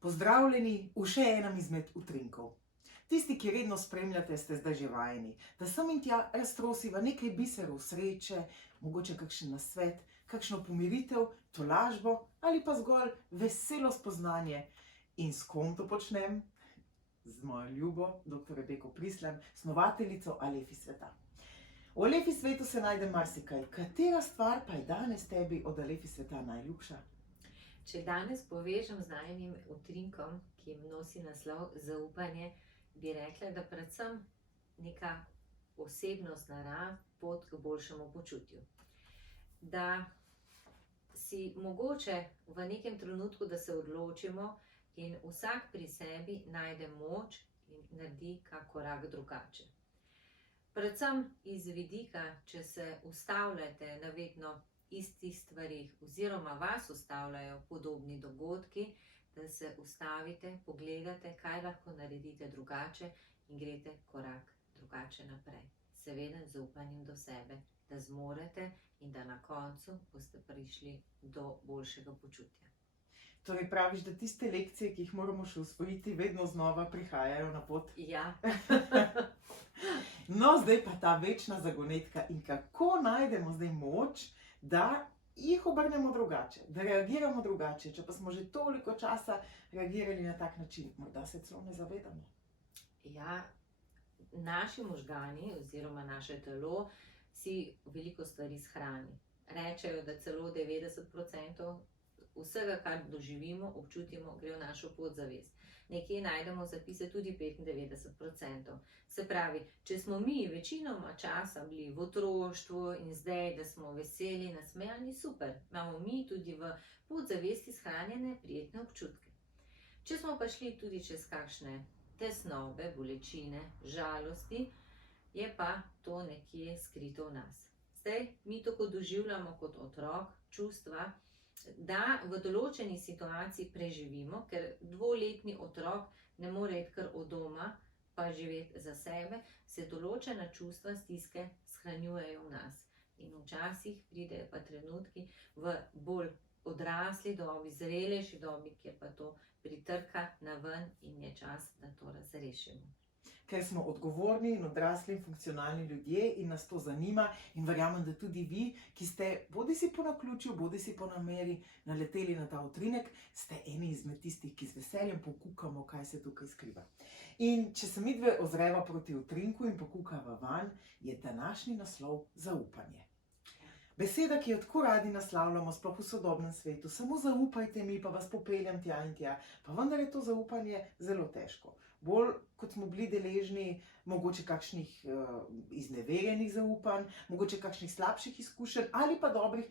Pozdravljeni v še enem izmed utrinkov. Tisti, ki redno spremljate, ste zdaj že vajeni, da sem in tja raztrosiva nekaj biserov sreče, mogoče kakšen nasvet, kakšno pomiritev, tolažbo ali pa zgolj veselo spoznanje. In s kom to počnem? Z mojo ljubo, dr. Rebeko Prislem, snovateljico Alefi sveta. V Alefi svetu se najde marsikaj. Katera stvar pa je danes tebi od Alefi sveta najljubša? Če danes povežem z najinim utrinkom, ki nosi naslov zaupanje, bi rekla, da predvsem neka osebnostna rast, pot k boljšemu počutju. Da si mogoče v nekem trenutku, da se odločimo in vsak pri sebi najde moč in naredi kak korak drugače. Predvsem iz vidika, če se ustavljate na vedno istih stvarih oziroma vas ustavljajo podobni dogodki, da se ustavite, pogledate, kaj lahko naredite drugače in greste korak drugače naprej. Seveda z zaupanjem do sebe, da zmorete in da na koncu boste prišli do boljšega počutja. Torej praviš, da tiste lekcije, ki jih moramo še usvojiti, vedno znova prihajajo na pot? Ja. No, zdaj pa ta večna zagonetka in kako najdemo zdaj moč, da jih obrnemo drugače, da reagiramo drugače, če pa smo že toliko časa reagirali na tak način, morda se celo ne zavedamo. Ja, naši možgani oziroma naše telo si veliko stvari shrani. Rečejo, da celo 90% vsega, kar doživimo, občutimo, gre v našo podzavest. Nekje najdemo zapise tudi 95%. Se pravi, če smo mi večinoma časa bili v otroštvu in zdaj, da smo veseli, nasmejani, super. Imamo mi tudi v podzavesti shranjene prijetne občutke. Če smo pa šli tudi čez kakšne tesnobe, bolečine, žalosti, je pa to nekje skrito v nas. Zdaj, mi to kot doživljamo kot otrok, čustva, da v določeni situaciji preživimo, ker dvoletni otrok ne more iti kar od doma, pa živeti za sebe, se določena čustva, stiske shranjujejo v nas. In včasih pridejo pa trenutki v bolj odrasli dobi, zrelejši dobi, kjer pa to pritrka na ven in je čas, da to razrešimo. Ker smo odgovorni in odrasli in funkcionalni ljudje in nas to zanima in verjamem, da tudi vi, ki ste bodisi po naključju, bodisi po nameri naleteli na ta utrinek, ste eni izmed tistih, ki z veseljem pokukamo, kaj se tukaj skriva. In če se midve ozreva proti utrinku in pokukava vanj, je današnji naslov zaupanje. Beseda, ki jo tako radi naslavljamo, sploh v sodobnem svetu, samo zaupajte mi, pa vas popeljem tja in tja, pa vendar je to zaupanje zelo težko. Bolj kot smo bili deležni mogoče kakšnih izneverjenih zaupanj, mogoče kakšnih slabših izkušenj ali pa dobrih,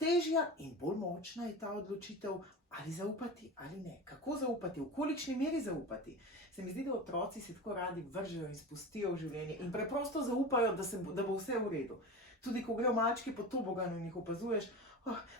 težja in bolj močna je ta odločitev, ali zaupati ali ne. Kako zaupati, v kolikšni meri zaupati? Se mi zdi, da otroci se tako radi vržejo in spustijo v življenje in preprosto zaupajo, da bo vse v redu. Tudi ko grejo malčki po toboganu in jih opazuješ,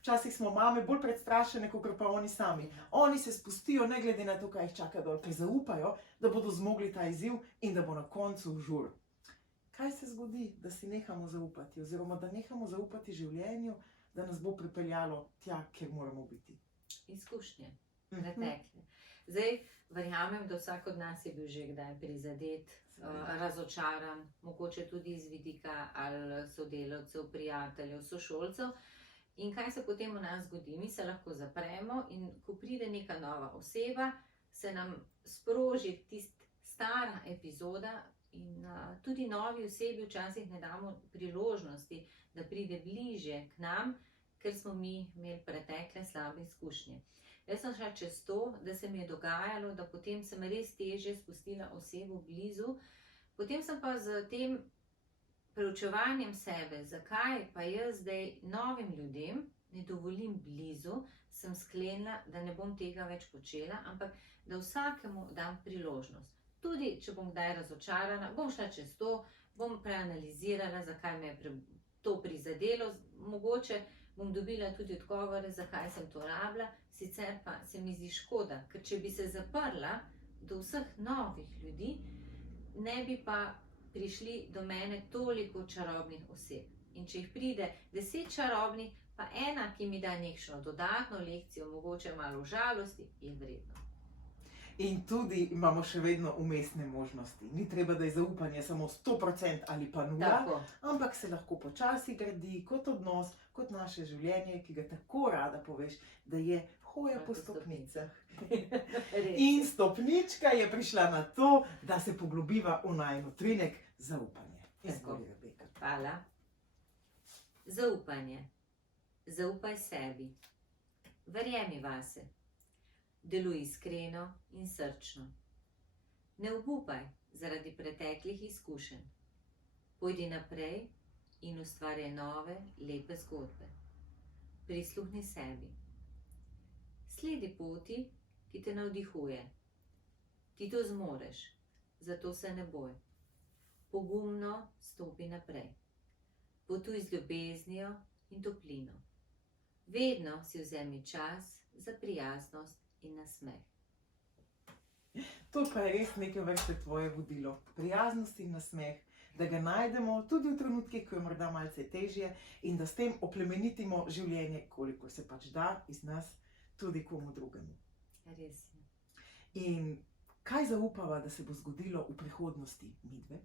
včasih smo mame bolj prestrašene, kot pa oni sami. Oni se spustijo, ne glede na to, kaj jih čaka dol, ker zaupajo, da bodo zmogli ta izziv in da bo na koncu žur. Kaj se zgodi, da si nehamo zaupati, oziroma da nehamo zaupati življenju, da nas bo pripeljalo tja, kjer moramo biti? Izkušnje, pretekle. Zdaj, verjamem, da vsak od nas je bil že kdaj prizadet, razočaran, mogoče tudi iz vidika ali sodelavcev, prijateljev, sošolcev. In kaj se potem v nas zgodi? Mi se lahko zapremo in ko pride neka nova oseba, se nam sproži tista stara epizoda in tudi novi osebi včasih ne damo priložnosti, da pride bližje k nam, ker smo mi imeli pretekle slabe izkušnje. Jaz sem šla čez to, da se mi je dogajalo, da potem sem res težje spustila osebo blizu, potem sem pa z tem preučevanjem sebe, zakaj pa jaz zdaj novim ljudem ne dovolim blizu, sem sklenila, da ne bom tega več počela, ampak da vsakemu dam priložnost. Tudi, če bom kdaj razočarana, bom šla čez to, bom preanalizirala, zakaj me je to prizadelo, mogoče bom dobila tudi odgovore, zakaj sem to rabila, sicer pa se mi zdi škoda, ker če bi se zaprla do vseh novih ljudi, ne bi pa prišli do mene toliko čarobnih oseb. In če jih pride 10 čarobnih, pa ena, ki mi da nekšno dodatno lekcijo, mogoče malo žalosti, je vredno. In tudi imamo še vedno umestne možnosti. Ni treba, da je zaupanje samo 100% ali pa 0, Tako. ampak se lahko počasi gradi kot odnos, kot naše življenje, ki ga tako rada poveš, da je hoja po stopnicah. Res. In stopnička je prišla na to, da se poglobiva v najin utrinek zaupanje. Izvoli, Rebeka. Hvala. Zaupanje. Zaupaj sebi. Verjemi vase. Deluj iskreno in srčno. Ne obupaj zaradi preteklih izkušenj. Pojdi naprej in ustvarjaj nove, lepe zgodbe. Prisluhni sebi. Sledi poti, ki te navdihuje. Ti to zmoreš, zato se ne boj. Pogumno stopi naprej. Potuj z ljubeznijo in toplino. Vedno si vzemi čas za prijaznost in nasmeh. To pa je res neke vrste tvoje vodilo. Prijaznost in nasmeh, da ga najdemo tudi v trenutkih, ko je morda malce težje in da s tem oplemenitimo življenje, koliko se pač da iz nas, tudi komu drugemu. Res je. In kaj zaupava, da se bo zgodilo v prihodnosti, midve?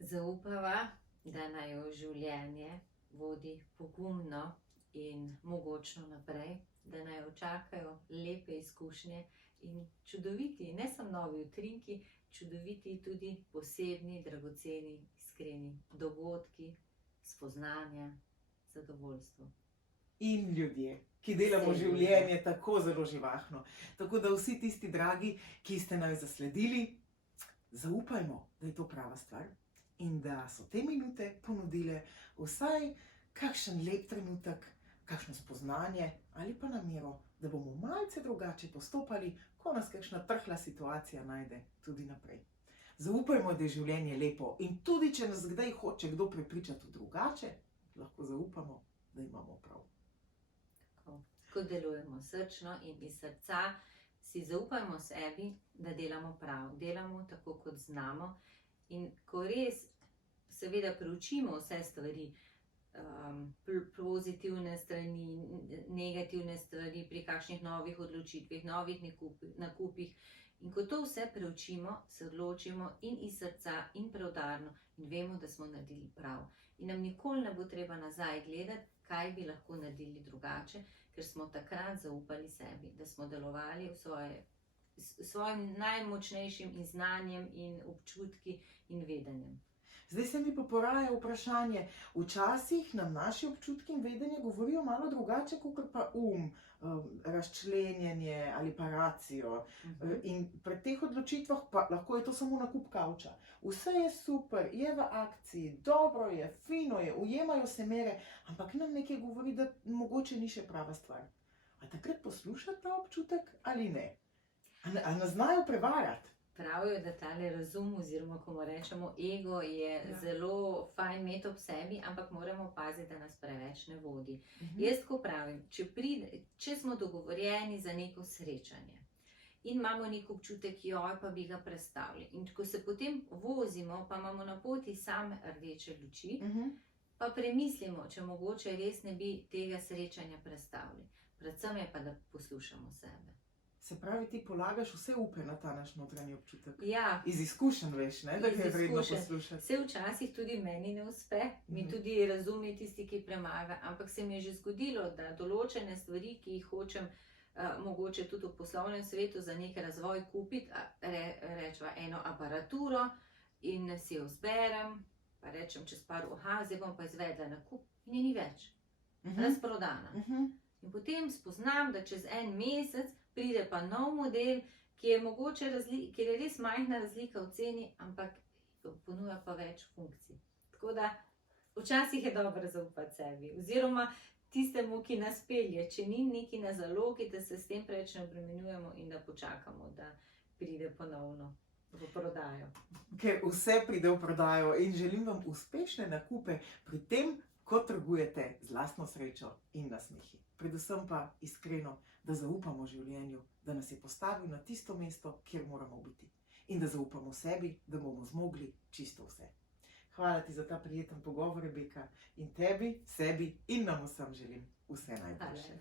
Zaupava, da naj jo življenje vodi pogumno in mogočno naprej, da naj jo čakajo lepe izkušnje in čudoviti, ne samo novi utrinki, čudoviti tudi posebni, dragoceni, iskreni dogodki, spoznanja, zadovoljstvo. In ljudje, ki delamo Vse življenje ljudje. tako zelo živahno. Tako da vsi tisti dragi, ki ste nas zasledili, zaupajmo, da je to prava stvar in da so te minute ponudile vsaj kakšen lep trenutek, kakšno spoznanje ali pa namero, da bomo malce drugače postopali, ko nas kakšna trhla situacija najde tudi naprej. Zaupajmo, da je življenje lepo in tudi, če nas kdaj hoče kdo prepričati v drugače, lahko zaupamo, da imamo prav. Ko delujemo srčno in iz srca, si zaupajmo sebi, da delamo prav, delamo tako, kot znamo. In ko res seveda preučimo vse stvari, pozitivne strani, negativne stvari pri kakšnih novih odločitvah, novih nakupih, in ko to vse preučimo, se odločimo in iz srca in preudarno in vemo, da smo naredili prav. In nam nikoli ne bo treba nazaj gledati, kaj bi lahko naredili drugače, ker smo takrat zaupali sebi, da smo delovali s svojim najmočnejšim in znanjem in občutki in vedenjem. Zdaj se mi pa poraja vprašanje. Včasih nam naši občutki in vedenje govorijo malo drugače, kot pa razčlenjenje ali pa racijo. In pri teh odločitvah pa lahko je to samo nakup kavča. Vse je super, je v akciji, dobro je, fino je, ujemajo se mere, ampak nam nekaj govori, da mogoče ni še prava stvar. A takrat poslušati ta občutek ali ne? A nas znajo prevarati? Pravijo, da tale razum, oziroma ko mu rečemo ego, je zelo fajn imeti ob sebi, ampak moramo paziti, da nas preveč ne vodi. Jaz tako pravim, če smo dogovorjeni za neko srečanje in imamo nek občutek, joj, pa bi ga prestavili. In ko se potem vozimo, pa imamo na poti same rdeče luči, pa premislimo, če mogoče res ne bi tega srečanja prestavili. Predvsem je pa, da poslušamo sebe. Se pravi, ti polagaš vse upe na ta naš notranji občutek. Ja. Iz izkušenj veš, ne? Da ga je vredno poslušati. Vse včasih tudi meni ne uspe, mi tudi razum je tisti, ki premaga, ampak se mi je že zgodilo, da določene stvari, ki jih hočem mogoče tudi v poslovnem svetu za nek razvoj kupiti, rečeva eno aparaturo in si jo zberem, pa rečem čez par, zdaj bom pa izvedla nakup in je ni več. Razprodana. In potem spoznam, da čez en mesec pride pa nov model, ki je mogoče kjer je res majhna razlika v ceni, ampak ponuja pa več funkcij. Tako da včasih je dobro zaupati sebi, oziroma tistemu, ki nas pelje, če ni neki na zalogi, da se s tem preveč ne obremenjujemo in da počakamo, da pride ponovno v prodajo. Ker vse pride v prodajo in želim vam uspešne nakupe pri tem, ko trgujete z lastno srečo in nasmehi. Predvsem pa iskreno, da zaupamo življenju, da nas je postavil na tisto mesto, kjer moramo biti. In da zaupamo sebi, da bomo zmogli čisto vse. Hvala ti za ta prijeten pogovor, Rebeka. In tebi, sebi in nam vsem želim vse najboljše.